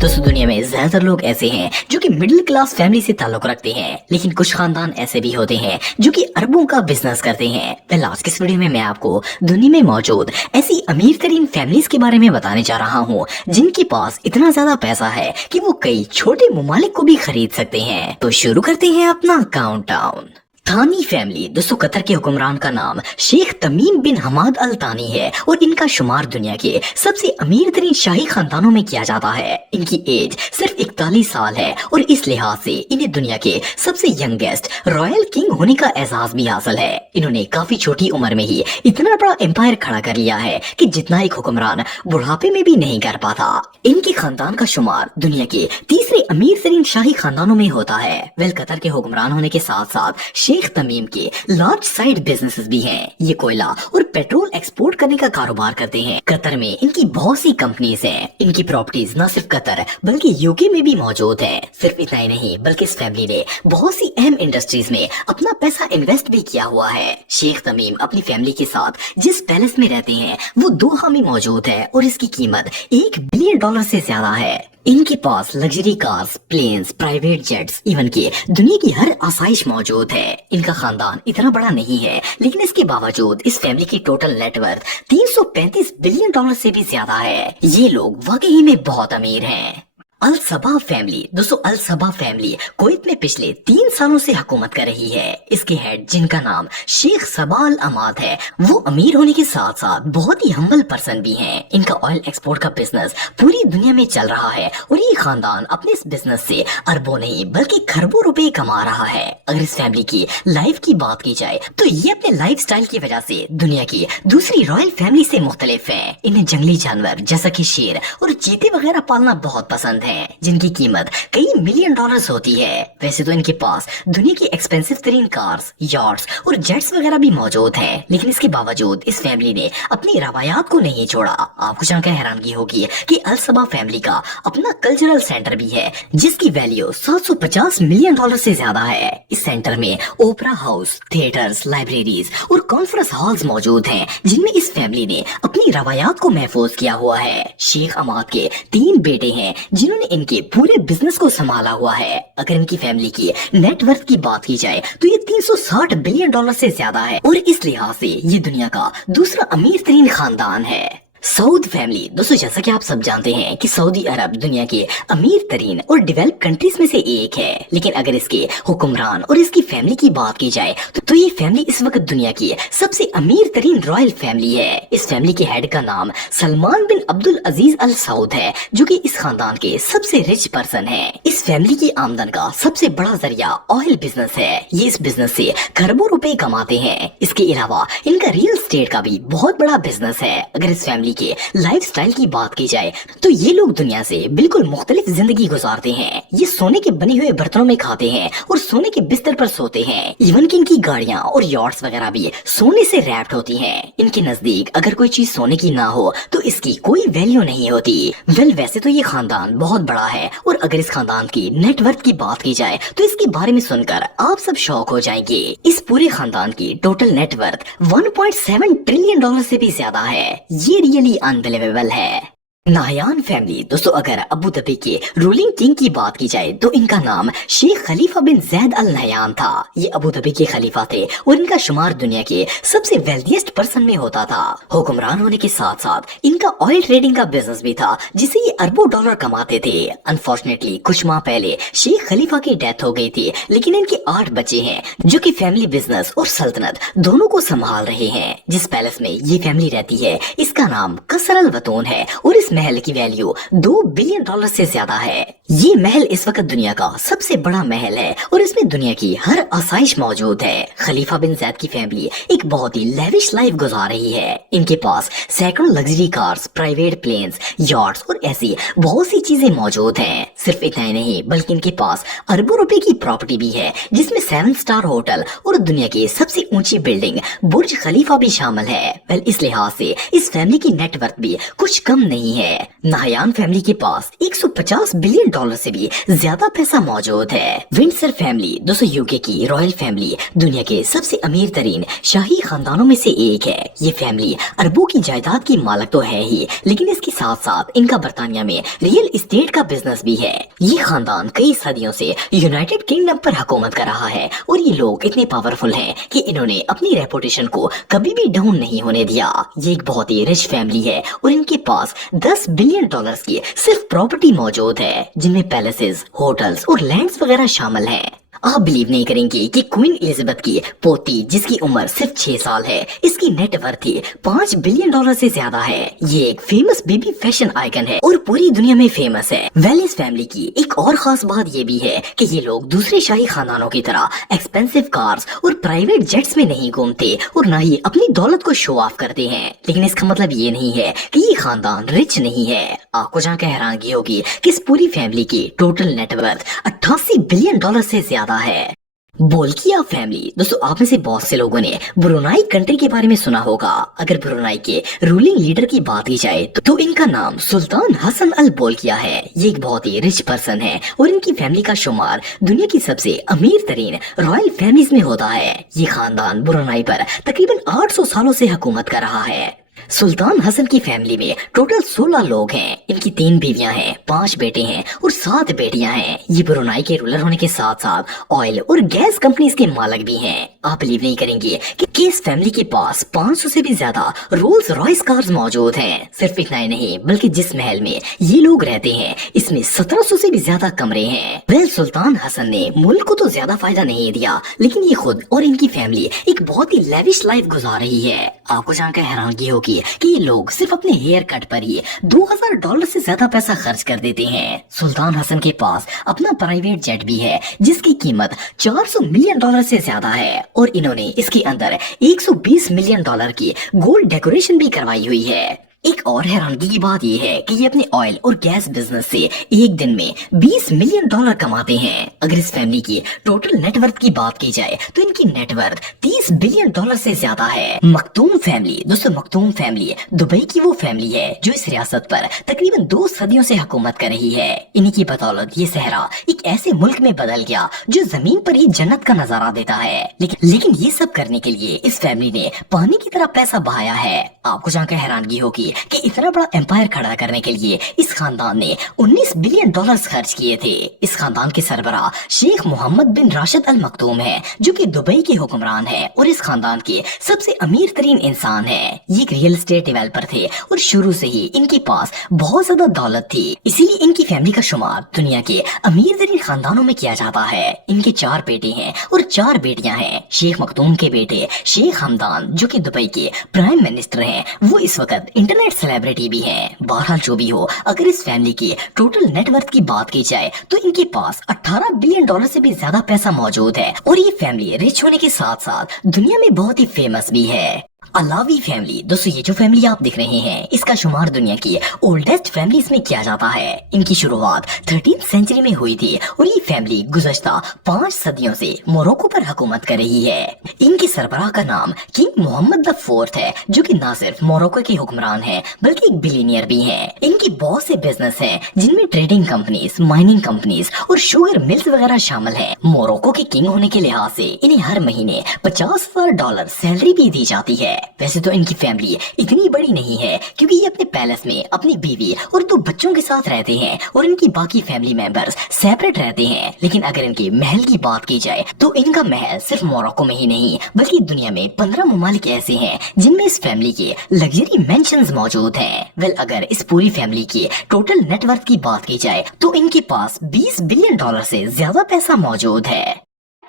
दोस्तों दुनिया में ज्यादातर लोग ऐसे हैं जो कि मिडिल क्लास फैमिली से ताल्लुक रखते हैं, लेकिन कुछ खानदान ऐसे भी होते हैं जो कि अरबों का बिजनेस करते हैं। पहले आज की इस वीडियो में मैं आपको दुनिया में मौजूद ऐसी अमीर तरीन फैमिलीज के बारे में बताने जा रहा हूँ जिनके पास इतना ज्यादा पैसा है कि वो कई छोटे ममालिक को भी खरीद सकते हैं। तो शुरू करते हैं अपना काउंटडाउन। थानी फैमिली। दोस्तों कतर के हुक्मरान का नाम शेख तमीम बिन हमाद अल तानी है और इनका शुमार दुनिया के सबसे अमीर तरीन शाही खानदानों में किया जाता है। इनकी एज सिर्फ 41 साल है और इस लिहाज से इन्हें दुनिया के सबसे यंगेस्ट रॉयल किंग होने का एजाज भी हासिल है। इन्होंने काफी छोटी उम्र में ही इतना बड़ा एम्पायर खड़ा कर लिया है कि जितना एक हुक्मरान बुढ़ापे में भी नहीं कर पाता। इनके खानदान का शुमार दुनिया के तीसरे अमीर तरीन शाही खानदानों में होता है। वेल कतर के हुक्मरान होने के साथ साथ शेख तमीम के लार्ज साइड बिजनेसेस भी हैं। ये कोयला और पेट्रोल एक्सपोर्ट करने का कारोबार करते हैं। कतर में इनकी बहुत सी कंपनीज हैं। इनकी प्रॉपर्टीज न सिर्फ कतर बल्कि यूके में भी मौजूद हैं। सिर्फ इतना ही नहीं बल्कि इस फैमिली ने बहुत सी अहम इंडस्ट्रीज में अपना पैसा इन्वेस्ट भी किया हुआ है। शेख तमीम अपनी फैमिली के साथ जिस पैलेस में रहते हैं वो दोहा में मौजूद है और इसकी कीमत $1 बिलियन से ज्यादा है। इनके पास luxury cars, planes, private jets, even के दुनिया की हर आसाइश मौजूद है। इनका खानदान इतना बड़ा नहीं है, लेकिन इसके बावजूद इस फैमिली की टोटल नेटवर्थ $335 बिलियन से भी ज्यादा है। ये लोग वाकई में बहुत अमीर हैं। अल सबा फैमिली। दोस्तों अल सबा फैमिली कुवैत में पिछले 3 सालों से हुकूमत कर रही है। इसके हेड जिनका नाम शेख सबा अल अमाद है वो अमीर होने के साथ साथ बहुत ही हम्बल पर्सन भी हैं। इनका ऑयल एक्सपोर्ट का बिजनेस पूरी दुनिया में चल रहा है और ये खानदान अपने इस बिजनेस से अरबों नहीं बल्कि खरबों रुपए कमा रहा है। अगर इस फैमिली की लाइफ की बात की जाए तो ये अपने लाइफ स्टाइल की वजह से दुनिया की दूसरी रॉयल फैमिली से मुख्तलिफ है। इन्हें जंगली जानवर जैसा कि शेर और चीते वगैरह पालना बहुत पसंद है जिनकी कीमत कई $1 मिलियन होती है। वैसे तो इनके पास दुनिया की एक्सपेंसिव तरीन कार्स, यार्ड्स और जेट्स वगैरह भी मौजूद हैं, लेकिन इसके बावजूद इस फैमिली ने अपनी रवायात को नहीं छोड़ा। आपको जानकर हैरानगी होगी कि अल सबा फैमिली का अपना कल्चरल सेंटर भी है जिसकी वैल्यू $750 मिलियन से ज्यादा है। इस सेंटर में ओपरा हाउस, थिएटर्स, लाइब्रेरीज और कॉन्फ्रेंस हॉल्स मौजूद हैं जिनमें इस फैमिली ने अपनी रवायात को महफूज किया हुआ है। शेख अमाद के 3 बेटे हैं जिन्होंने इनके पूरे बिजनेस को संभाला हुआ है। अगर इनकी फैमिली की नेटवर्थ की बात की जाए तो ये $360 बिलियन से ज्यादा है और इस लिहाज से ये दुनिया का दूसरा अमीर तरीन खानदान है। सऊद फैमिली। दोस्तों जैसा कि आप सब जानते हैं कि सऊदी अरब दुनिया के अमीर तरीन और डेवलप कंट्रीज में से एक है, लेकिन अगर इसके हुक्मरान और इसकी फैमिली की बात की जाए तो ये फैमिली इस वक्त दुनिया की सबसे अमीर तरीन रॉयल फैमिली है। इस फैमिली के हेड का नाम सलमान बिन अब्दुल अजीज अल सऊद है जो कि इस खानदान के सबसे रिच पर्सन है। इस फैमिली की आमदन का सबसे बड़ा जरिया ऑयल बिजनेस है। ये इस बिजनेस से खरबों रुपए कमाते हैं। इसके अलावा इनका रियल एस्टेट का भी बहुत बड़ा बिजनेस है। अगर इस फैमिली के लाइफ स्टाइल की बात की जाए तो ये लोग दुनिया से बिल्कुल मुख्तलिफ जिंदगी गुजारते हैं। ये सोने के बने हुए बर्तनों में खाते हैं और सोने के बिस्तर पर सोते हैं। इवन कि इनकी गाड़ियां और यॉट्स वगैरह भी सोने से रैप्ड होती हैं। इनके नजदीक अगर कोई चीज सोने की ना हो तो इसकी कोई वैल्यू नहीं होती। वेल वैसे तो ये खानदान बहुत बड़ा है और अगर इस खानदान की नेटवर्थ की बात की जाए तो इसके बारे में सुनकर आप सब शौक हो जाएंगे। इस पूरे खानदान की टोटल नेटवर्थ $1.7 ट्रिलियन से भी ज्यादा है। ये रियली अनबिलीवेबल है। Nahyan family. दोस्तों अगर अबू धाबी के रूलिंग किंग की बात की जाए तो इनका नाम शेख खलीफा बिन जैद अल नहयान था। ये अबू धाबी के खलीफा थे और इनका शुमार दुनिया के सबसे वेल्थिएस्ट पर्सन में होता था। हुक्मरान होने के साथ साथ इनका ऑयल ट्रेडिंग का बिजनेस भी था जिसे ये अरबों डॉलर कमाते थे। अनफॉर्चुनेटली कुछ माह पहले शेख खलीफा की डेथ हो गई थी, लेकिन इनके 8 बच्चे हैं जो कि फैमिली बिजनेस और सल्तनत दोनों को संभाल रहे हैं। जिस पैलेस में ये फैमिली रहती है इसका नाम कसर अल वतून है और इस महल की वैल्यू $2 बिलियन से ज्यादा है। ये महल इस वक्त दुनिया का सबसे बड़ा महल है और इसमें दुनिया की हर आसाइश मौजूद है। खलीफा बिन जैद की फैमिली एक बहुत ही लेविश लाइफ गुजार रही है। इनके पास सैकड़ों luxury cars, private planes, yards और ऐसी बहुत सी चीजें मौजूद हैं। सिर्फ इतना ही नहीं बल्कि इनके पास अरबों रुपए की प्रॉपर्टी भी है जिसमें 7 स्टार होटल और दुनिया की सबसे ऊंची बिल्डिंग बुर्ज खलीफा भी शामिल है। वेल इस लिहाज से इस फैमिली की नेटवर्थ भी कुछ कम नहीं है। है। नाहयान फैमिली के पास 150 बिलियन डॉलर से भी ज्यादा पैसा मौजूद है। विंडसर फैमिली दोस्तों यूके की रॉयल फैमिली दुनिया के सबसे अमीर तरीन शाही खानदानों में से एक है। ये फैमिली अरबों की जायदाद की मालिक तो है ही, लेकिन इसके साथ साथ इनका बरतानिया में रियल एस्टेट का बिजनेस भी है। ये खानदान कई सदियों से यूनाइटेड किंगडम पर हुकूमत कर रहा है और ये लोग इतने पावरफुल हैं कि इन्होंने अपनी रेपुटेशन को कभी भी डाउन नहीं होने दिया। ये एक बहुत ही रिच फैमिली है और इनके पास 10 बिलियन डॉलर्स की सिर्फ प्रॉपर्टी मौजूद है, जिनमें पैलेसेस, होटल्स और लैंड्स वगैरह शामिल हैं। आप बिलीव नहीं करेंगे कि क्वीन एलिजाबेथ की पोती जिसकी उम्र सिर्फ 6 साल है, इसकी नेट वर्थ 5 बिलियन डॉलर से ज्यादा है। ये एक फेमस बेबी फैशन आइकन है और पूरी दुनिया में फेमस है। वेलिस फैमिली की एक और खास बात ये भी है कि ये लोग दूसरे शाही खानदानों की तरह एक्सपेंसिव कार्स और प्राइवेट जेट्स में नहीं घूमते और न ही अपनी दौलत को शो ऑफ करते हैं। लेकिन इसका मतलब ये नहीं है कि ये खानदान रिच नहीं है। आपको जानकर हैरानगी होगी कि इस पूरी फैमिली की टोटल नेटवर्थ 88 बिलियन डॉलर से ज्यादा है। बोल्किया फैमिली दोस्तों, आप में से बहुत से लोगों ने ब्रुनाई कंट्री के बारे में सुना होगा। अगर ब्रुनाई के रूलिंग लीडर की बात की जाए तो इनका नाम सुल्तान हसन अल बोल्किया है। ये एक बहुत ही रिच पर्सन है और इनकी फैमिली का शुमार दुनिया की सबसे अमीर तरीन रॉयल फैमिलीज में होता है। ये खानदान ब्रुनाई पर तकरीबन 800 सालों से हुकूमत कर रहा है। सुल्तान हसन की फैमिली में टोटल 16 लोग हैं। इनकी 3 बीवियां हैं, 5 बेटे हैं और 7 बेटियां हैं। ये ब्रुनाई के रूलर होने के साथ साथ ऑयल और गैस कंपनीज के मालिक भी हैं। आप बिलीव नहीं करेंगे कि इस फैमिली के पास 500 से भी ज्यादा रोल्स रॉयस कार्स मौजूद हैं। सिर्फ इतना ही नहीं बल्कि जिस महल में ये लोग रहते हैं इसमें 1700 से भी ज्यादा कमरे हैं। वेल, सुल्तान हसन ने मुल्क को तो ज्यादा फायदा नहीं दिया, लेकिन ये खुद और इनकी फैमिली एक बहुत ही लेविश लाइफ गुजार रही है। आपको जानकर हैरानगी होगी कि ये लोग सिर्फ अपने हेयर कट पर ही 2000 डॉलर से ज्यादा पैसा खर्च कर देते हैं। सुल्तान हसन के पास अपना प्राइवेट जेट भी है जिसकी कीमत 400 मिलियन डॉलर से ज्यादा है और इन्होंने इसके अंदर 120 मिलियन डॉलर की गोल्ड डेकोरेशन भी करवाई हुई है। एक और हैरानगी की बात यह है कि ये अपने ऑयल और गैस बिजनेस से एक दिन में 20 मिलियन डॉलर कमाते हैं। अगर इस फैमिली की टोटल नेटवर्थ की बात की जाए तो इनकी नेटवर्थ 30 बिलियन डॉलर से ज्यादा है। मखतूम फैमिली दोस्तों, मखतूम फैमिली दुबई की वो फैमिली है जो इस रियासत पर तकरीबन 2 सदियों से हुकूमत कर रही है। इन्हीं की बदौलत ये सहरा एक ऐसे मुल्क में बदल गया जो जमीन पर ही जन्नत का नजारा देता है। लेकिन ये सब करने के लिए इस फैमिली ने पानी की तरह पैसा बहाया है। आपको जानकर हैरानगी होगी कि इतना बड़ा एम्पायर खड़ा करने के लिए इस खानदान ने 19 बिलियन डॉलर्स खर्च किए थे। इस खानदान के सरबराह शेख मोहम्मद बिन राशिद अल मखतूम है जो कि दुबई के हुक्मरान है और इस खानदान के सबसे अमीर तरीन इंसान है। ये एक रियल एस्टेट डेवलपर थे और शुरू से ही इनके पास बहुत ज्यादा दौलत थी, इसीलिए इनकी फैमिली का शुमार दुनिया के अमीर तरीन खानदानों में किया जाता है। इनके 4 बेटे हैं और 4 बेटियां हैं। शेख मखतूम के बेटे शेख हमदान जो कि दुबई के प्राइम मिनिस्टर हैं, वो इस वक्त इंटरनेट सेलिब्रिटी भी हैं। बहरहाल जो भी हो, अगर इस फैमिली की टोटल नेटवर्थ की बात की जाए तो इनके पास 18 बिलियन डॉलर से भी ज्यादा पैसा मौजूद है और ये फैमिली रिच होने के साथ साथ दुनिया में बहुत ही फेमस भी है। अलावी फैमिली दोस्तों, ये जो फैमिली आप देख रहे हैं इसका शुमार दुनिया की ओल्डेस्ट फैमिलीज में किया जाता है। इनकी शुरुआत 13th सेंचुरी में हुई थी और ये फैमिली गुज़श्ता 5 सदियों से मोरक्को पर हुकूमत कर रही है। इनके सरबराह का नाम किंग मोहम्मद द 4th है जो कि न सिर्फ मोरक्को के हुक्मरान हैं बल्कि एक बिलियनियर भी हैं। इनकी बहुत से बिजनेस हैं जिनमें ट्रेडिंग कंपनीज, माइनिंग कंपनीज और शुगर मिल्स वगैरह शामिल हैं। मोरक्को के किंग होने के लिहाज से इन्हें हर महीने 50,000 डॉलर सैलरी भी दी जाती है। वैसे तो इनकी फैमिली इतनी बड़ी नहीं है क्योंकि ये अपने पैलेस में अपनी बीवी और 2 बच्चों के साथ रहते हैं और इनकी बाकी फैमिली मेंबर्स सेपरेट रहते हैं। लेकिन अगर इनके महल की बात की जाए तो इनका महल सिर्फ मोरक्को में ही नहीं बल्कि दुनिया में 15 ममालिक ऐसे हैं जिनमें इस फैमिली के लग्जरी मेंशंस मौजूद हैं। वेल, अगर इस पूरी फैमिली की टोटल नेटवर्थ की बात की जाए तो इनके पास 20 बिलियन डॉलर से ज्यादा पैसा मौजूद है।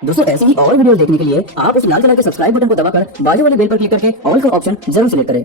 दोस्तों, ऐसी ही और वीडियो देखने के लिए आप उस लाल कलर के सब्सक्राइब बटन को दबाकर बाजू वाले बेल पर क्लिक करके ऑल का ऑप्शन जरूर सिलेक्ट करें।